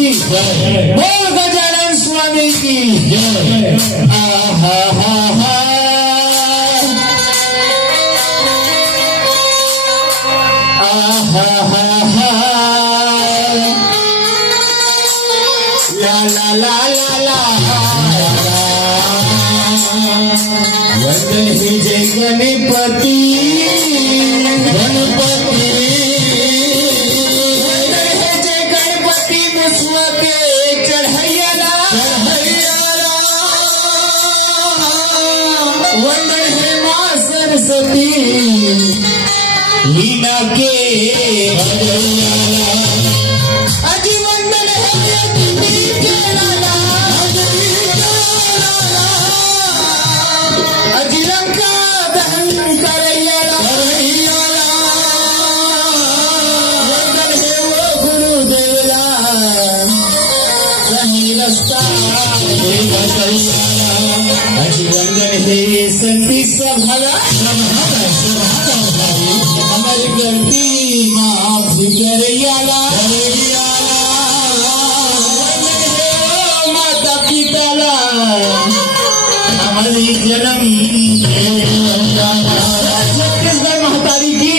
बोल गजानन स्वामी की ला ला ला ला ला वंदन ही जय गणपति लीला के अजीवंदन अजीरम का दहन करैया वंदन है वो गुरुदेवला सही रास्ता अजीवंदन है संति सभला हमारी गलती माफ करैयाला माता पिताला हमारी जन्म छत्तीसगढ़ महतारी की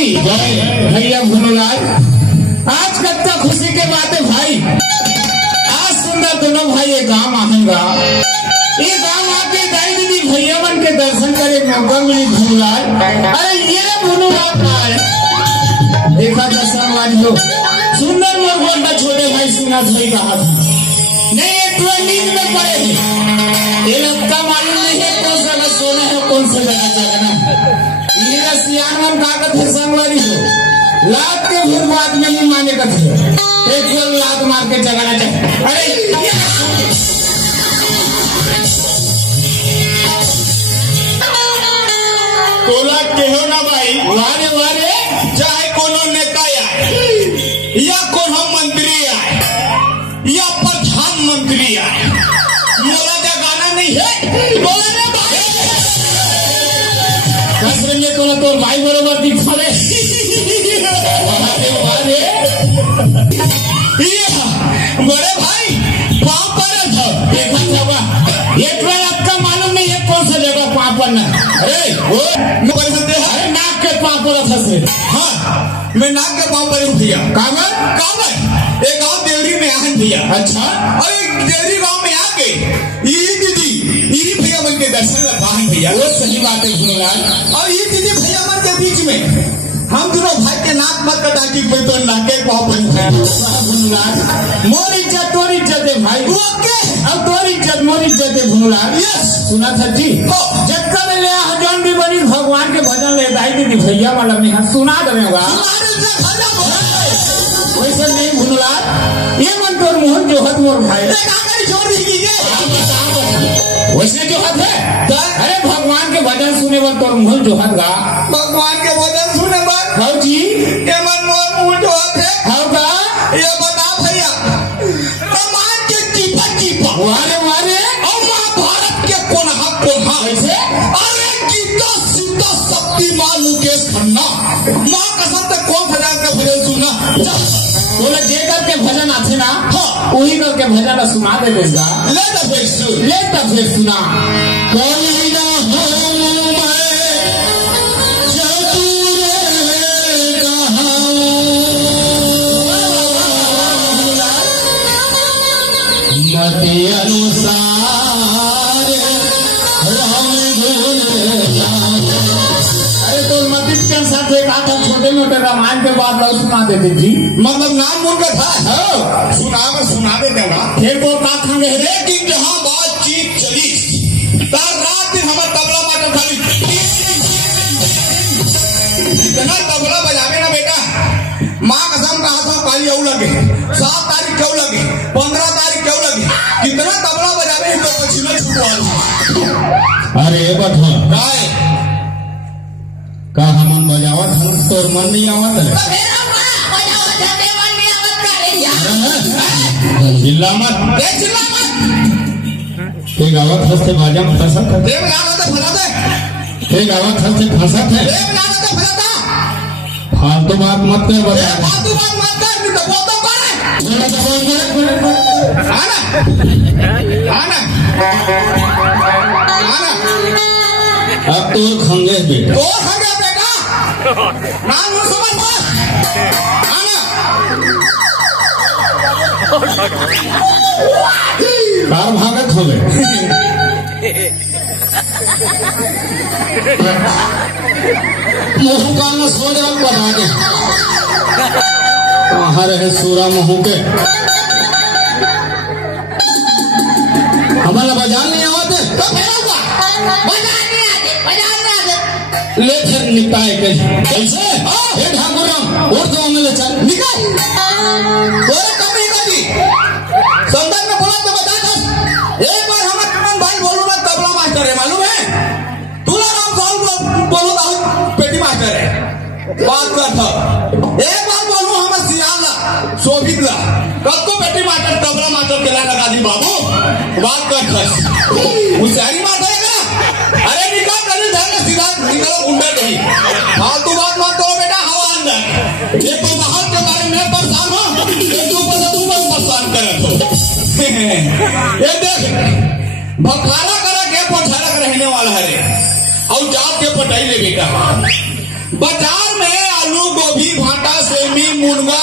भैया भूनलाल। आज कत्ता खुशी के बात है भाई, आज सुंदर दोनों भाई ये गाँव आएगा, ये गाँव आके दाई दीदी भैया मन के दर्शन करे मौका मिली भूनलाल। अरे ये भूनलाल का है देखा दर्शन वाली हो सुंदर मोर का छोटे भाई श्रीनाथ भाई कहा था नहीं एक नींद में पड़े थे, ये लोग का मालूम नहीं है कौन सा सोना है कौन सा जगह जगना ये सियान मन कागत है संगवारी हो लात के फिर बात में नहीं माने का थे एक लात मार के जगाना चाहिए। अरे तोला केहो ना भाई वारे वारे चाहे कोनो नेता आए या कोनो मंत्री आए या प्रधानमंत्री आए मोला जगाना नहीं है बोला ना भाई कसरे कोनो तो भाई बरोबर दिखले वारे वारे ये बड़े भाई पांव पर था देखा जावा एक बार पन्ना। अरे वो अरे नाक के पाँव पर फंसे। हाँ मैं नाक के पाँव पर भैया। कामर कामर एक गाँव देवरी में आहन भैया। अच्छा और एक देवरी गाँव में आके ये दीदी ये भैया मन के दर्शन लगा भैया। वो सही बात है भुनुलाल। और ये दीदी भैया मन के बीच में हम दोनों भाई के नाक मत कटा की कोई तो नाके पाँव पर भुनुलाल। मोर इज्जत तोर इज्जत है भाई। ओके अब तोर इज्जत मोर इज्जत है भुनुलाल। यस सुना था जी जब ले हजन भी बनी भगवान के भजन ले दाई दीदी भैया वाला में सुना देगा वैसे नहीं भुनुलाल। ये मन तोर मोहन जो हत मोर भाई वैसे जो हत है। अरे भगवान के भजन सुने पर तोर मोहन जो हत गा। भगवान के भजन सुने पर खाओ जी ये मन मोहन मोहन जो हत है। खाओ का ये बता भैया प्रमाण के चीपा चीपा वारे वारे और महाभारत के कोनहा कोनहा कैसे अरे गीता सीता शक्तिमान मुकेश खन्ना माँ कसम तक कौन भजन का भजन सुनना बोले जे करके भजन आथे ना हाँ वही करके भजन सुना दे देगा। ले तो फिर सुन ले तब फिर सुना कोई ना हो मति अनुसार राम गुण। अरे तो मति के साथ एक आधा छोटे मोटे रामायण के बाद लोग सुना देते जी। मतलब नाम उनका था सुना दे देगा। फिर तो का खांगे लेकिन जहाँ बातचीत चली तार रात दिन हमारे तबला माटर खाली इतना तबला बजावे ना बेटा माँ कसम कहा था काली क्यों लगे 7 तारीख क्यों लगे 15 तारीख क्यों लगे कितना तबला बजावे तो पसीना छूटवा। अरे बता काय का हमन बजावत हम तोर मन नहीं आवत है जिला मत ते गावत हंसते बाजा फंसत है देव लागत फलाते ते गावत हंसते फंसत है देव लागत फलाता फालतू बात मत कर बता फालतू बात मत कर नहीं तो बोल तो कर आना अब तो खंगे बेटा तो खंगे बेटा नाम समझ मत आना कार भागत हो गए मुँह का न सो जाओ बता दे कहाँ रहे सूरा मुँह के हमारा बाजार नहीं आवाते तो फिर हुआ ले फिर निपटाए के कैसे हे ठाकुर और तो हमें ले चल निकल तोरे कमी कभी संदर्भ में बोला तो बता दस एक बार हमारे टुमन भाई बोलू ना तबला मास्टर है मालूम है तूला नाम साल बोलू तो पेटी मास्टर है बात कर था एक बार बोलू हमारे सियाला शोभित ला कब को पेटी मास्टर तबला मास्टर के लगा दी बाबू बात कर था होशियारी मास्टर है ना अरे निकाल कर जाएगा सीधा निकलो गुंडा नहीं फालतू बात मत करो बेटा हवा अंदर ये तो बाहर के बारे में परेशान हो तू परेशान करे तो ये देख भखारा करा के पठारा रहने वाला है रे और जाप के पटाई ले बेटा बाजार में आलू गोभी भाटा सेमी मुनगा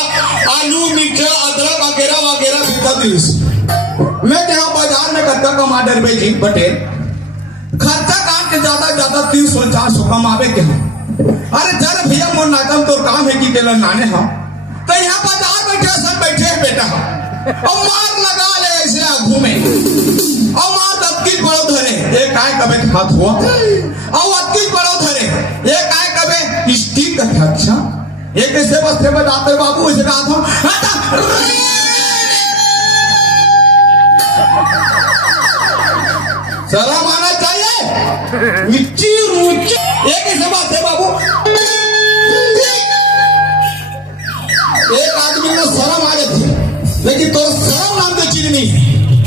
आलू मिर्च अदरक वगैरह वगैरह बिकता मैं यहाँ बाजार में कत्ता टमाटर बेची पटेल खर्चा काट के ज्यादा 300-400 कमावे के हम अरे जरा भैया मोर नाचम तो काम है कि केला नाने हम तो यहाँ बाजार बैठे सब बैठे हैं बेटा और मार लगा ले ऐसे घूमे और मार तबकी पड़ो धरे एक काय कबे हाथ हुआ और अतकी पड़ो धरे एक काय कबे स्टीक का अच्छा एक ऐसे बस थे बताते बाबू ऐसे कहा था शर्म आना चाहिए मिच्ची रुचि एक ऐसे बात है बाबू एक आदमी में शर्म आ गई थी लेकिन तो शर्म नाम की चीज नहीं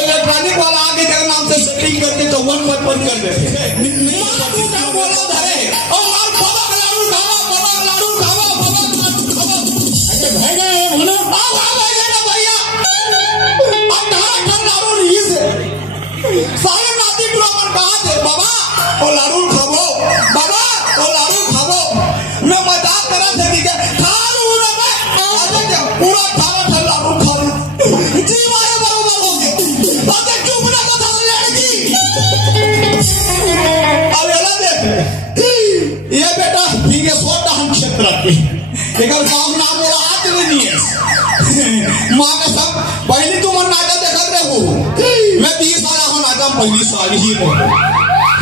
इलेक्ट्रॉनिक वाला आगे जगह नाम से सेटिंग करके 54 कर देते बोला धरे और सारे नाती ब्राह्मण कहा थे बाबा और लाडू लेकिन गाँव नाम बोला हाथ नहीं है माँ का सब पहले तुम नाचा देखा रहे हो मैं 30 साल हो नाचा पहली साल ही हो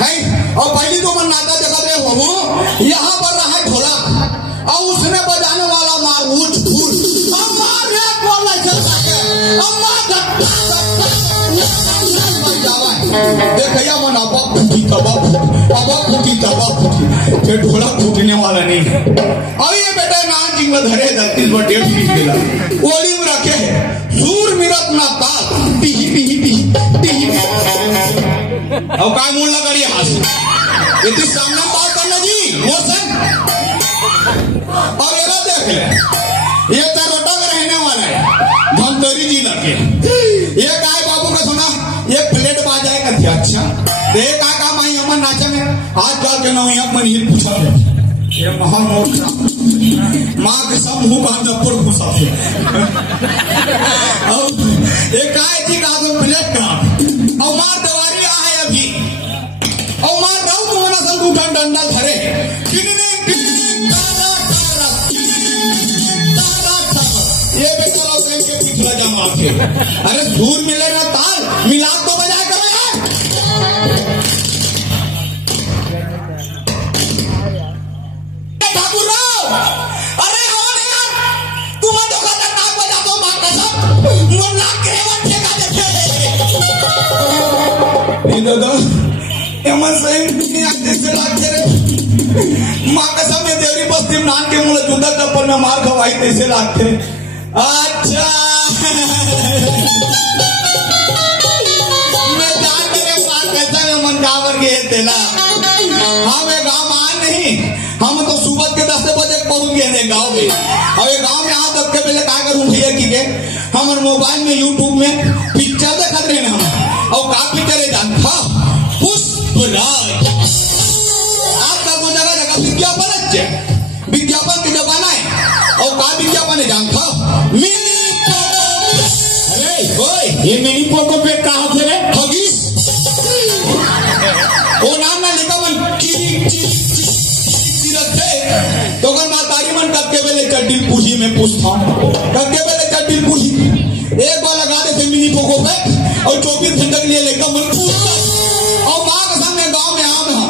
है और पहली तुम नाचा देखा रहे हो यहाँ पर रहा ढोलक और उसने बजाने वाला मार उठ फूट देखिया मन अब फूटी फिर ढोलक फूटने वाला नहीं है। अब ये बेटा नान जी में धरे 30 बटे फीस दिला ओली में रखे है सूर मिरत ना ताल टिही टिही टिही टिही अब काय मूल लगा रही हाथ इतनी सामने बात करना जी मोशन अब ये देख ले ये तरोटा में रहने वाला है धमतरी जिला के ये काय बाबू का सुना ये प्लेट बाजाए का थी अच्छा ये काका माई अमन नाचा में आज कल के नौ यहाँ मन ही पूछा ये महामूर्ख माँ के सब मुंह का जब्बर घुसा थे ये काय थी का तो प्लेट का और मार दवारी आए अभी और मार राउ तो मना सब उठा डंडा धरे ये बेटा लोग के पिछला जमा के अरे धूल मिले ना ताल मिलाप तो बजा करो यार ठाकुर अरे हो यार तुम तो कहता नाक बजा दो मां का सब मन नाक के वठे का देखे ये दादा एमन सही आते से लागते रे मां का सब में देवरी बस्ती नान के मुंह जुंदा टप्पर में मार खवाई कैसे लागते अच्छा मैं जान के बात कैसा में मन गावर गए तेला हम ये गांव मान नहीं हम तो सुबह के 10 बजे पहुंच गए गांव में और ये गांव में यहाँ तक के पहले क्या करूं भैया की के हमारे मोबाइल में YouTube में पिक्चर देखा रहे हम और का पिक्चर है जानता पुष्पराज आज तक वो जगह जगह विज्ञापन है विज्ञापन की जमाना है और का विज्ञापन है जानता ये मिनी पोको पे कहा थे हगीस वो नाम ना लिखा मन तो अगर मातारी मन कब के बेले चड्डी पूछी में पूछता कब के बेले चड्डी पूछी एक बार लगा दे मिनी पोको पे और 24 घंटे के लिए लेकर मन पूछता और माँ के सामने गांव में आम है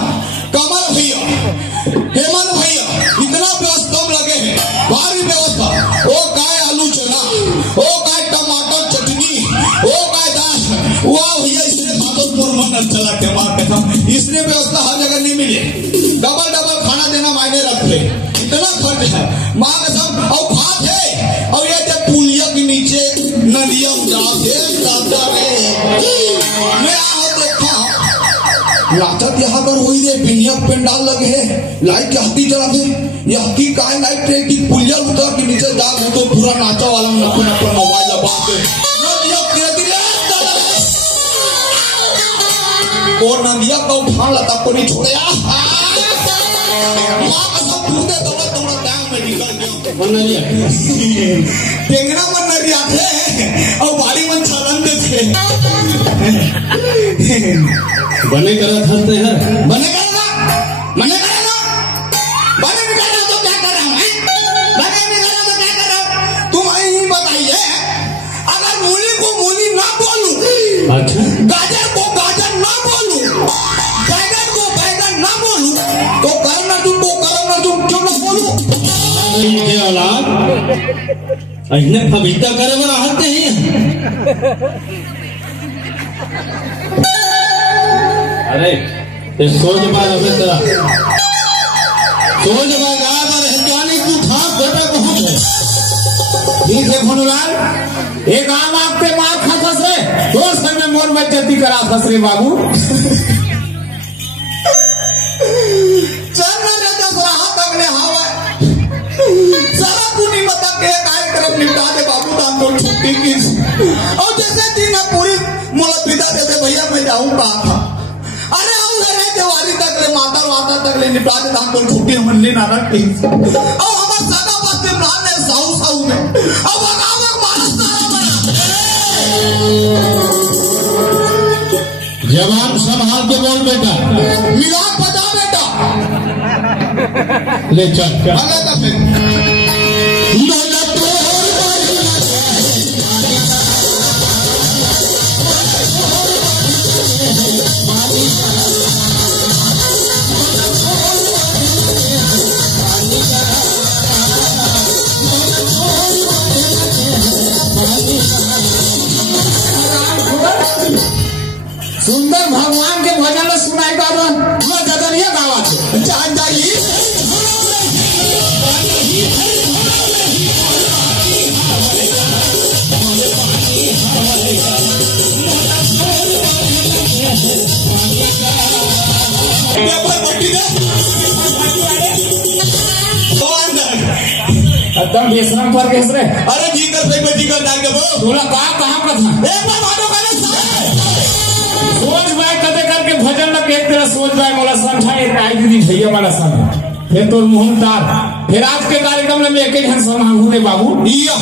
कमल भैया हेमंत भैया इतना व्यवस्था लगे हैं भारी व्यवस्था वो काय आलू चना वो काय टमाटर चटनी वो काय दाल वाह भैया इसने भागलपुर मन चला के मार के था इसने व्यवस्था हर जगह नहीं मिले डबल डबल खाना देना मायने रखते इतना खर्च है माँ का सब और भात है और ये जब पुलिया के नीचे नदिया जाते मैं देखा लाचत यहाँ पर हुई रे बिनिया पेंडाल लगे है लाइट के हत्ती जला थे ये हत्ती काय लाइट रे की पुलिया उतर के नीचे जा तो पूरा नाचा वाला नपू नपू मोबाइल लगा के नदिया और नदिया को उठा लता को नहीं छोड़े माँ का सब कूदे दौड़ा दौड़ा टांग में निकल गया टेंगरा मन नरिया थे और बाड़ी मन छलंदे थे बने करा हंसते हैं बने करेगा तो क्या कर रहा हूँ बने निकाला तो क्या कर रहा हूँ तुम यही बताइए अगर मूली को मूली ना बोलूं अच्छा गाजर को गाजर ना बोलूं बैगन को बैगन ना बोलूं तो करना तुम क्यों ना बोलूं ये औलाद अहिने कविता करे बना हंसते हैं अरे ये सोच बार अबे तेरा सोच बार गा बार हिंदुआनी तू खास बेटा बहुत है ठीक है भनुलाल एक आम आपके मार खा फंस रे तोर सर में मोर में जल्दी करा फंस रे बाबू चल ना जब रहा तगने हवा सारा पूरी बता के कार्यक्रम निपटा दे बाबू दान तो छुट्टी की और जैसे दिन पूरी मोला विदा दे दे भैया मैं जाऊंगा अरे हम रहे दिवाली तक ले माता तक ले निपटा दे दान तो छुट्टी हमन ले नाना की और हमार सगा बस्ती प्राण ने साहू में अब आगावक मानस जवान संभाल के बोल बेटा मिलाप बजा बेटा ले चल अगर तो फिर पेपर पट्टी दे तो अंदर एकदम बेशरम पर कैसे रे? अरे जी कर सही में जी कर डाल के वो तोला कहाँ का था? एक बार मानो करे सोच भाई कदे करके भजन लग एक तेरा सोच भाई मोला समझा एक आई दीदी भैया वाला समझ फिर तो मुंह तार फिर आज के कार्यक्रम में एक ही समझाऊं ने बाबू इया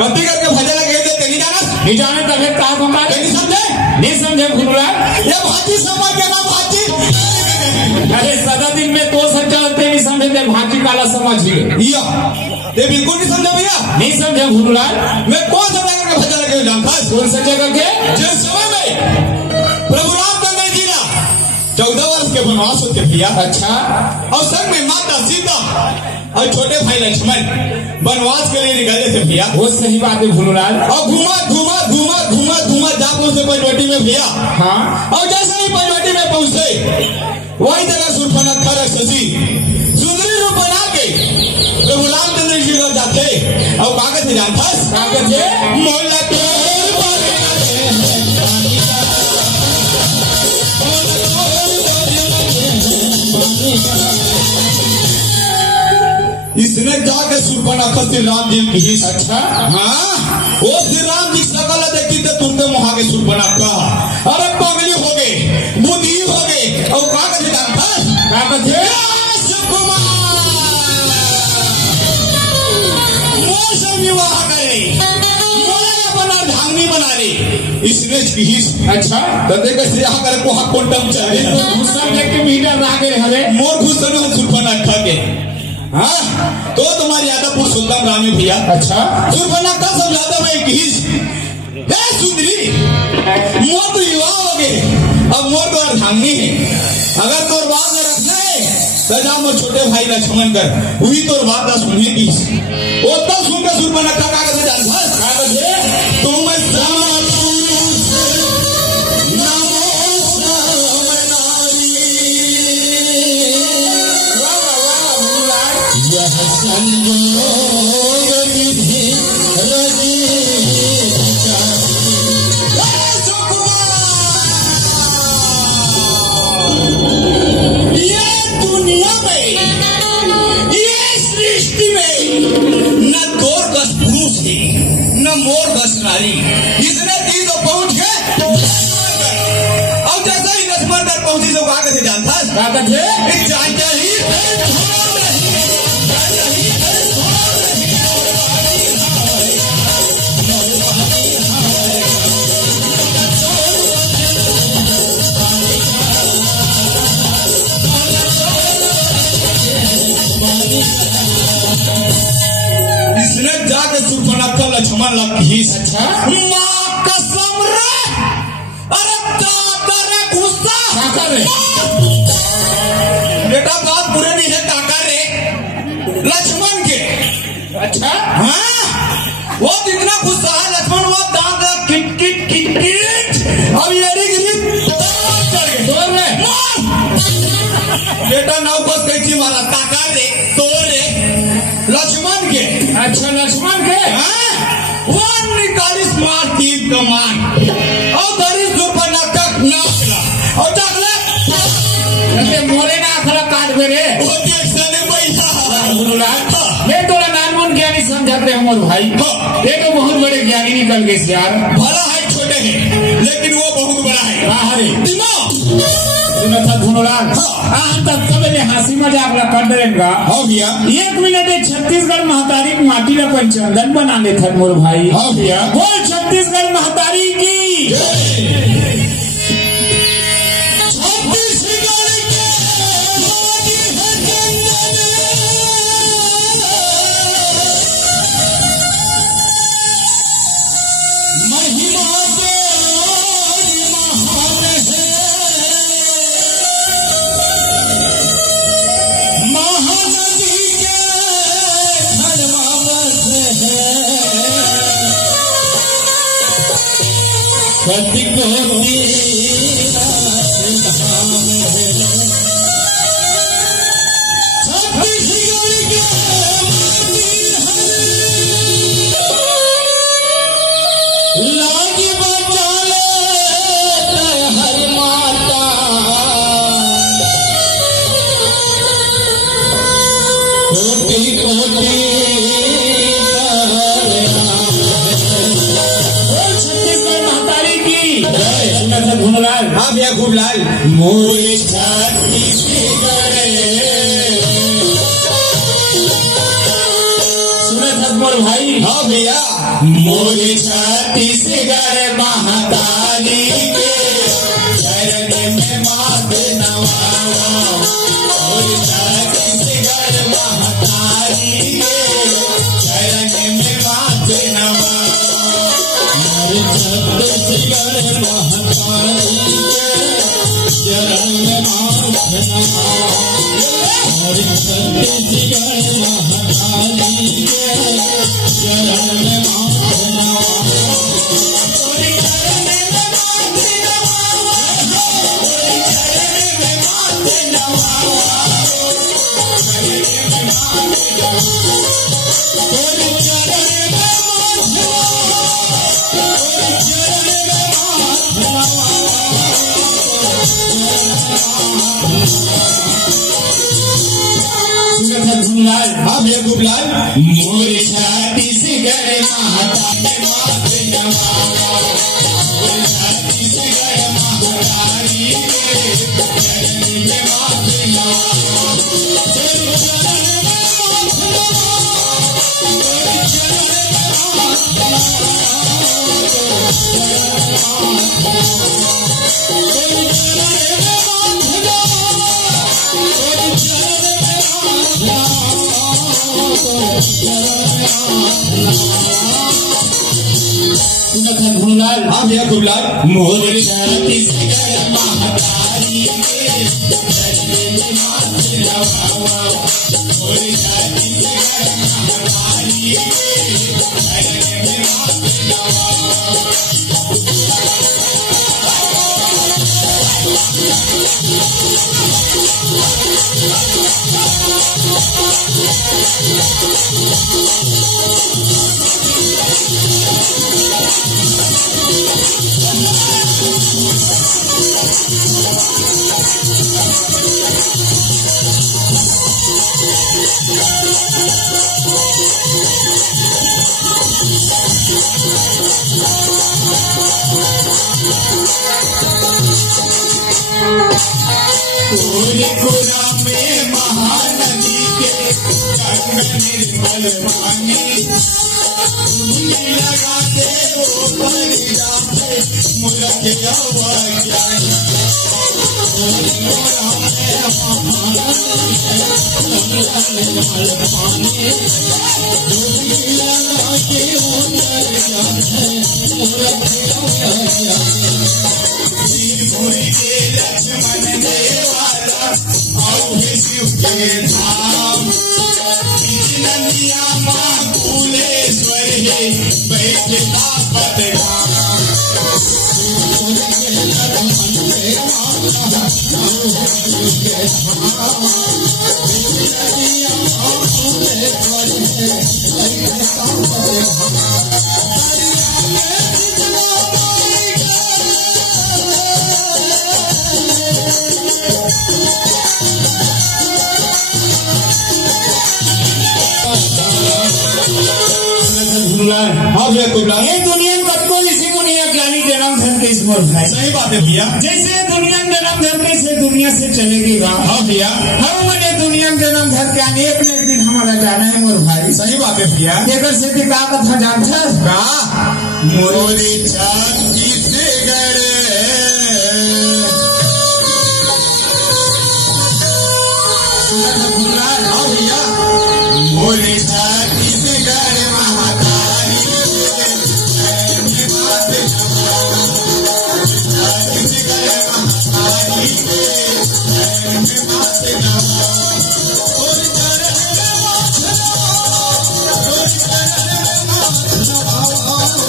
कति करके भजन लगे दे नहीं जाना तब कहा बता नहीं समझे भूला ये भाजी समझ के ना भाजी अरे सदा दिन में तो सच्चा नहीं समझे थे भाजी काला समझिए इया ये बिल्कुल नहीं समझा भैया नहीं समझे भूला मैं कौन सा जगह के भजन लगे जानता कौन सा जगह के जिस समय में प्रभु रामचंद्र जी ना 14 वर्ष के वनवास होते भैया अच्छा और संग में माता सीता और छोटे भाई लक्ष्मण वनवास के लिए निकले थे भैया वो सही बात है भूलराज और घुमा जा पहुंचे पंचवटी में भैया हाँ और जैसे ही पंचवटी में पहुंचे वही जगह सुर्पनखा राक्षसी सुंदरी रूप बना के प्रभु रामचंद्र जी को जाते और कागज जानता कागज मोला के इसने जाके सुर्पनखा श्री राम जी की अच्छा हाँ वो श्री राम जी सकल देखी तो तुरंत वहां के सुर्पनखा अरे पगली हो गए बुद्धि हो गए और कागज जानता मौसम विवाह करे बना ढांगनी बना ले इसने अच्छा दंदे का श्री आकर को हक कोंटम चाहे घुसल के मीटर रह गए हरे मोर घुसल हम सुर्पनखा के हाँ तो तुम्हारी यादा पुरुषोत्तम राम है भैया अच्छा सुर्पनखा समझाता मैं सुंदरी मोर तो युवा हो गए अब मोर तो अर्धांगनी है अगर तोर बात में रखना है तो जा मोर छोटे भाई लक्ष्मण कर वही तोर बात ना सुनने की वो तब सुनकर सुर्पनखा कागज जानता कागज है तुम मोर दस नारी इसने दी तो पहुंच गए और जैसे ही लक्ष्मण कर पहुंची तो कहा कैसे जानता है जानता ही इसने जाके सुर्पनखा लक्ष्मण लगी अच्छा माँ कसम रे अरे दादा रे गुस्सा काका रे बेटा बात पूरे नहीं है काका रे लक्ष्मण के अच्छा हाँ वो इतना गुस्सा है लक्ष्मण वो दादा किट किट किट किट अब ये बेटा नाव बस कैसी मारा काका रे तो रे लक्ष्मण के अच्छा लक्ष्मण के वन निकाली स्मार्ट तीर कमान और दरी सुर्पनखा नाखला और जागले मोरे नाखला काट बेरे वो देख सने भैया मैं तोरा नानमुन ज्ञानी समझाते हैं मोर भाई ये तो बहुत बड़े ज्ञानी निकल गए यार भला है छोटे हैं लेकिन वो बहुत बड़ा है अरे दिमाग था धुनोलाल तब कभी हंसी मजाक ला कर देगा हाँ भैया 1 मिनट छत्तीसगढ़ महतारी माटी का पंचंदन बना ले था मोर भाई हाँ भैया बोल छत्तीसगढ़ महतारी की हाँ भैया खूब लाल। मोरे छत्तीसगढ़ सुने थे मोर भाई। हाँ भैया मोरे छत्तीसगढ़ महाकाली के चरण में माथ नवावा। मोरे छत्तीसगढ़ महाकाली के चरण में माथ नवावा। मोरे छत्तीसगढ़ महाकाली के चरण में माथ नवावा। मोरे छत्तीसगढ़ महाकाली के चरण में माथ नवावा। मोरे चरण में माथ नवावा। मोरे चरण में माथ नवावा। चरण में माथ नवावा। मोरे चरण में माथ नवावा। मोरे चरण में माथ नवावा। झूमलाल हाँ भैया खूब लाल। मोरे छत्तीसगढ़ महाकाली माथ नवावा। मोरे छत्तीसगढ़ महाकाली के चरण में माथ नवावा। मोरे चरण में माथ नवावा। मोरे चरण में माथ नवावा। मोरे चरण में माथ नवावा। मोरे चरण में झूमलाल हाँ भैया खूब लाल। मोरे छत्तीसगढ़ महाकाली के चरण में माथ नवावा। मोरे छत्तीसगढ़ महाकाली के चरण में माथ नवावा। खुरा में महानदी के तट में निर्मल पानी। डुबकी लगाते वो भरी जाते मुलक जावा जाए। खुरा में महानदी के तट में निर्मल पानी। डुबकी लगाते वो भरी जाते मुलक जावा जाए। भूरी के लक्ष्मण देवाला आओ हे शिव के धाम। नंदिया माँ कुलेश्वर है बैठे तापत धाम। भूरी के लक्ष्मण देवाला आओ हे शिव के धाम। नंदिया माँ कुलेश्वर है बैठे तापत धाम। हाँ भैया खूब लाल। ये दुनिया में कब को इसी को नहीं अज्ञानी जन्म धन के इस मोर भाई। सही बात है भैया। जैसे दुनिया में जन्म धन के से दुनिया से चलेगी गाँव। हाँ भैया हम मैंने दुनिया में जन्म धन के अनेक न एक दिन हमारा जाना है मोर भाई। सही बात है भैया। केकर से का कथा जानता का मोरे छत्तीसगढ़ हाँ भैया मोरे छत्तीसगढ़ महाकाली के चरण में माथ नवावा। छत्तीसगढ़ महाकाली के चरण में माथ नवावा। मोरे चरण में माथ नवावा। मोरे चरण में माथ नवावा। मोरे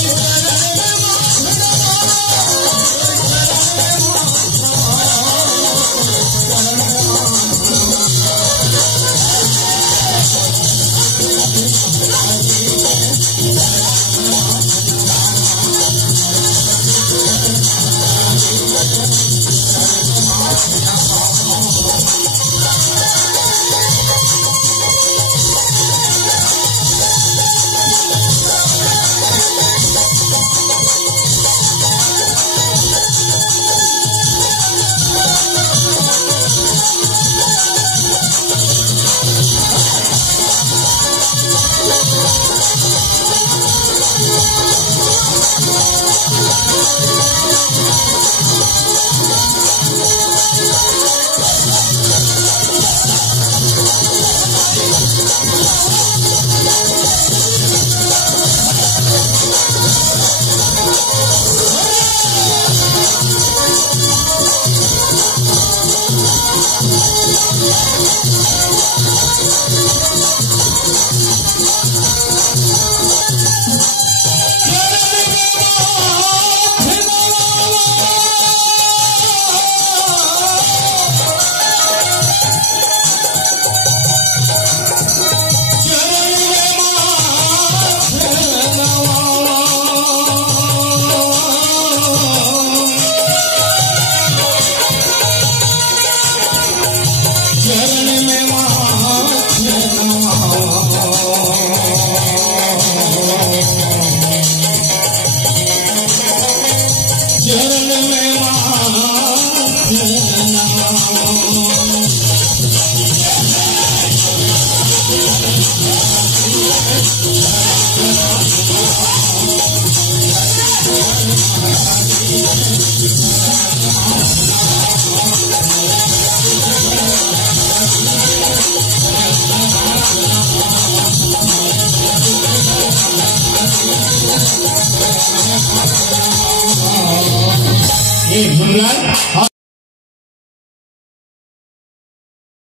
चरण में माथ नवावा। मोरे चरण में माथ नवावा। मोरे चरण में माथ नवावा। ये भुनलाल